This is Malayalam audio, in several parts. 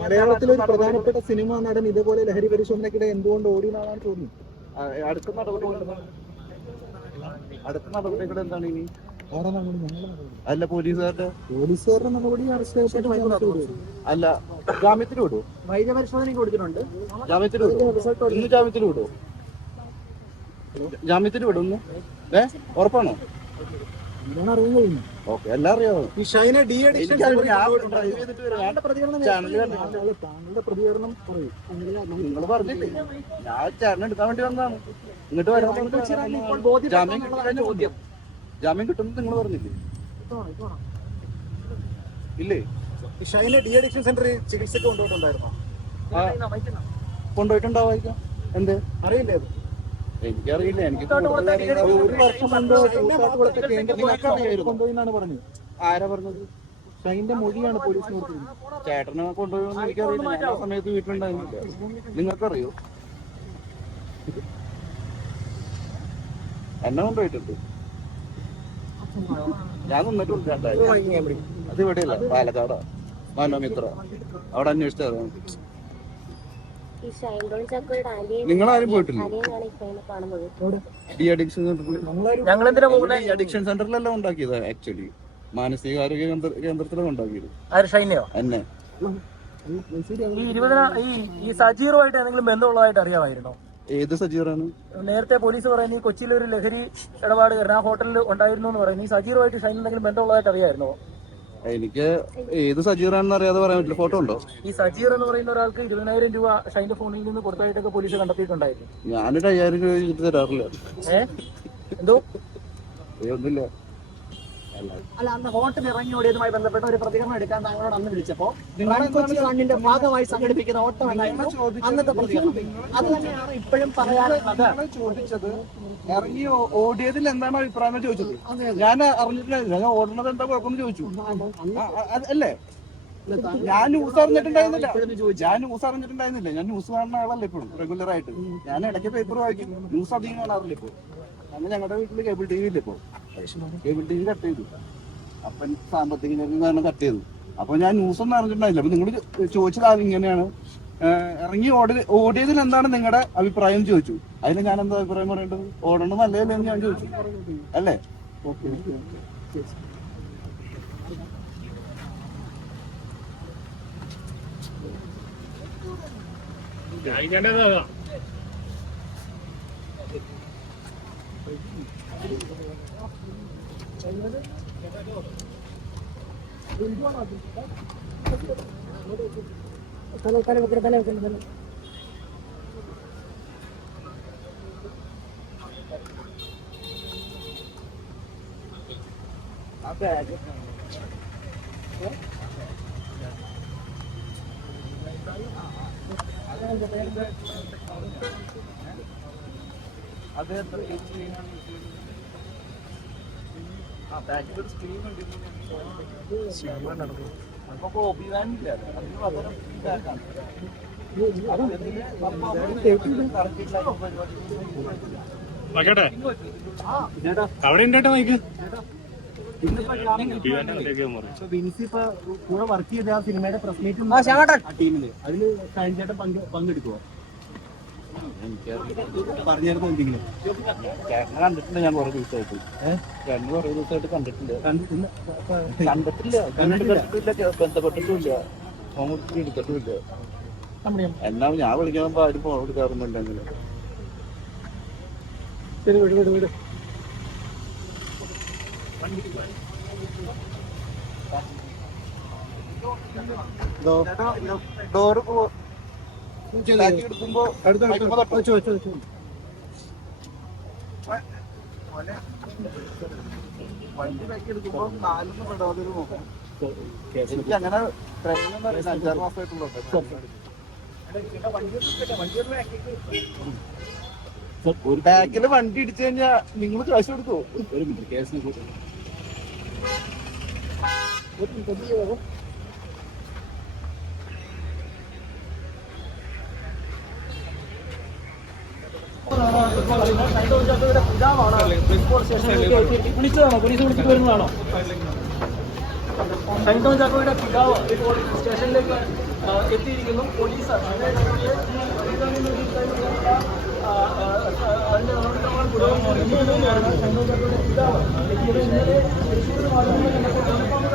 മലയാളത്തിലെ ഒരു പ്രധാനപ്പെട്ട സിനിമാ നടൻ ഇതേപോലെ ലഹരി പരിശോധനയ്ക്കിടെ എന്തുകൊണ്ട് ഓടി എന്നാണ് തോന്നുന്നു അടുത്ത നടപടി? അടുത്ത നടപടികൾ എന്താണ് ഇനി. അല്ല പോലീസുകാരുടെ? പോലീസുകാരുടെ നടപടി അറസ്റ്റ് അല്ല ജാമ്യത്തിൽ വിടൂ. വൈദ്യപരിശോധനയ്ക്ക് കൊടുത്തിട്ടുണ്ട്. ജാമ്യത്തിൽ വിടും. ഇന്ന് ജാമ്യത്തിൽ വിടൂ. ജാമ്യത്തിൽ വിടും ഏ ഉറപ്പാണോ? ഓക്കെ എല്ലാം അറിയാമോ. പ്രതികരണം. താങ്കളുടെ- പറയൂ. നിങ്ങൾ പറഞ്ഞില്ലേ? ഞാൻ എടുക്കാൻ വേണ്ടി വന്നതാണ്. ഇങ്ങോട്ട് വരാൻ ജാമ്യം ചോദ്യം. ജാമ്യം കിട്ടുന്നത് നിങ്ങൾ പറഞ്ഞില്ലേ? ഇല്ലേ? ഈ ഡി അഡിക്ഷൻ സെന്ററിൽ ചികിത്സക്ക് കൊണ്ടുപോയിട്ടുണ്ടായിരുന്നോ? കൊണ്ടുപോയിട്ടുണ്ടാവും കൊണ്ടുപോയിട്ടുണ്ടാവായിരിക്കാം. എന്ത്? അറിയില്ലേ അത്? എനിക്കറിയില്ല എനിക്ക് ഒരു വർഷം മുമ്പ് പറഞ്ഞത് ആരാ പറഞ്ഞത്? ഷൈന്റെ മൊഴിയാണ് പോലീസ് ചേട്ടനെ കൊണ്ടുപോയെന്ന് എനിക്കറിയില്ല. ആ സമയത്ത് വീട്ടിലുണ്ടായിരുന്നില്ല. നിങ്ങൾക്കറിയോ? എന്നെ കൊണ്ടുപോയിട്ടുണ്ട്. ഞാൻ നിന്നിട്ടുണ്ട് രണ്ടായിരം അത് ഇവിടെയല്ല പാലക്കാടാ. മനോമിത്ര. അവിടെ അന്വേഷിച്ചാൽ ആലിയെ നിങ്ങളാരും പോയിട്ടില്ല? ഞങ്ങൾ എന്തിനാ പോകുന്നത് അഡിക്ഷൻ സെന്ററിലെല്ലാം ഉണ്ടാക്കിയത് ആക്ച്വലി മാനസികാരോഗ്യ കേന്ദ്ര കേന്ദ്രത്തിലാണ് ഉണ്ടാക്കിയത്. ആര് ഷൈനയോ? എന്നെ ഈ ഇരുപതിന ഈ ഈ സജീറുമായിട്ട് എന്തെങ്കിലും ബന്ധമുള്ളതായിട്ട് അറിയാമായിരുന്നോ? ഏത് സജീറാണ്? നേരത്തെ പോലീസ് പറയുന്നത് ഈ കൊച്ചിയിൽ ഒരു ലഹരി ഇടപാട് ആ ഹോട്ടലിൽ ഉണ്ടായിരുന്നു എന്ന് പറയുന്നു. ഈ സജീറുമായിട്ട് ഷൈൻ എന്തെങ്കിലും ബന്ധമുള്ളതായിട്ട് അറിയാമായിരുന്നോ? എനിക്ക് ഏത് സജീറാണെന്ന് അറിയാതെ പറയാൻ പറ്റില്ല. ഫോട്ടോ ഉണ്ടോ? ഈ സജീർ എന്ന് പറയുന്ന ഒരാൾക്ക് ഇരുപതിനായിരം രൂപ ഷൈന്റെ ഫോണിൽ നിന്ന് കൊടുത്തായിട്ടൊക്കെ പോലീസ് കണ്ടെത്തിയിട്ടുണ്ടായിരുന്നു. ഞാനൊരു അയ്യായിരം രൂപ ചോദിച്ചിട്ട് തരാറില്ല. ഏഹ് എന്തോ? ഏ, ഒന്നുമില്ല. അല്ല അന്ന് ഹോട്ടൽ ഇറങ്ങി ഓടിയതുമായി ബന്ധപ്പെട്ട ഒരു പ്രതികരണം എടുക്കാൻ താങ്കളോട് അന്ന് വിളിച്ചപ്പോ കൊച്ചി ഫണ്ടിന്റെ ഭാഗമായി സംഘടിപ്പിക്കുന്ന ഓട്ടം എന്നായിരുന്നു അന്നത്തെ പ്രതികരണം. അത് തന്നെയാണ് ഇപ്പോഴും പറയാനുള്ളത് ചോദിച്ചത് ഇറങ്ങി ഓടിയതിൽ എന്താണ് അഭിപ്രായം ചോദിച്ചത്? ഞാൻ അറിഞ്ഞിട്ടില്ല. ഞാൻ ഓടുന്നത് എന്താ കുഴപ്പമെന്ന് ചോദിച്ചു. അല്ലേ? ഞാൻ ന്യൂസ് അറിഞ്ഞിട്ടുണ്ടായിരുന്നില്ല. ഞാൻ ന്യൂസ് അറിഞ്ഞിട്ടുണ്ടായിരുന്നില്ല. ഞാൻ ന്യൂസ് കാണുന്ന ആളല്ല ഇപ്പോഴും? റെഗുലർ ആയിട്ട് ഞാൻ ഇടയ്ക്ക് പേപ്പർ വായിക്കും. ന്യൂസ് അധികം കാണാറില്ല ഇപ്പോൾ അന്ന് ഞങ്ങളുടെ വീട്ടിൽ കേബിൾ ടി വി ഇല്ല ഇപ്പോൾ കട്ട് ചെയ്തു. അപ്പൻ സാമ്പത്തിക കാരണം കട്ട് ചെയ്തു. അപ്പൊ ഞാൻ ന്യൂസ് ഒന്നും അറിഞ്ഞിട്ടുണ്ടായില്ല. അപ്പൊ നിങ്ങൾ ചോദിച്ചത് ആദ്യം ഇങ്ങനെയാണ്. ഇറങ്ങി ഓടി ഓടിയതിൽ എന്താണ് നിങ്ങളുടെ അഭിപ്രായം ചോദിച്ചു. അതിന് ഞാൻ എന്താ അഭിപ്രായം പറയേണ്ടത്? ഓടണം നല്ലതല്ലേ എന്ന് ഞാൻ ചോദിച്ചു. അല്ലേ? അത് എത്ര ആ ബാക്കിൽ ഒരു സ്ക്രീൻ ഉണ്ട് വാനില്ല അതിന് പകരം ഇതാക്കാം. അത് എന്തിന് നോക്കട്ടെ അവിടെ ഉണ്ടോ മൈക്ക് വിൻസി ഇപ്പൊ കൂടെ വർക്ക് ചെയ്ത ആ സിനിമയുടെ പ്രസ് മീറ്റ് ടീമിൽ അതിൽ ചേട്ടൻ പങ്കെ- പങ്കെടുക്കുവോ? പറഞ്ഞായിരുന്നു എന്തെങ്കിലും. ചേട്ടനെ കണ്ടിട്ടുണ്ട് ഞാൻ കുറെ ദിവസമായിട്ട്. ചേട്ടന് കുറെ ദിവസമായിട്ട് കണ്ടിട്ടില്ല. കണ്ടിട്ടില്ല. കണ്ടിട്ടില്ല. കണ്ടിട്ടില്ല. ബന്ധപ്പെട്ടിട്ടില്ല ഫോൺ വിളിച്ചിട്ട് എടുത്തിട്ടുമില്ല എന്നാ ഞാൻ വിളിക്കുമ്പോ ആരും ഫോൺ എടുക്കാറൊന്നുമില്ല അങ്ങനെ ശരി വിട് വിട് വിട്. ഡോറ് ബാക്കി എടുക്കുമ്പോ മൈക്കുമ്പോ തട്ടും. വണ്ടി ബാക്കി എടുക്കുമ്പോ നാലൊന്നും പെടാതെ ഒരു നോക്കാം. എനിക്ക് അങ്ങനെ ട്രെയിനിങ് ഒന്നും അറിയില്ല. അഞ്ചാറ് മാസമായിട്ടുള്ളൂ. ഒരു ബാക്കിൽ വണ്ടി ഇടിച്ചു കഴിഞ്ഞാ നിങ്ങൾ കാശ് കൊടുക്കോ ഒരു മിനിറ്റ് കേസിന് വിളിച്ചതാണോ പോലീസ് വിളിച്ചിട്ട് വരുന്നതാണോ ഷൈൻടോൺ ചാക്കോയുടെ പിതാവ് സ്റ്റേഷനിലേക്ക് എത്തിയിരിക്കുന്നു പോലീസ് അതിന്റെ നടപടിക്രമങ്ങൾ പുരോഗമിച്ചുകൊണ്ടിരിക്കുകയാണ്. ഷൈൻ ടോം ചാക്കോയുടെ പിതാവ് എത്തിയത് ഇന്നലെ തൃശ്ശൂർ മാധ്യമങ്ങൾ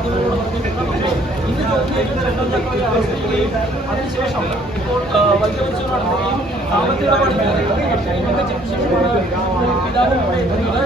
കണ്ടപ്പോൾ കൺഫേം ആക്കി പേടിപ്പിക്കുന്നതാണ് പിതാവാണ് പോലീസ് അതിനുശേഷം ഇപ്പോൾ വൈദ്യപരിശോധന നടത്തുകയും സാമ്പത്തിക ഇടപാടുകൾ പിതാവ് ഇവിടെ എത്തുന്നത്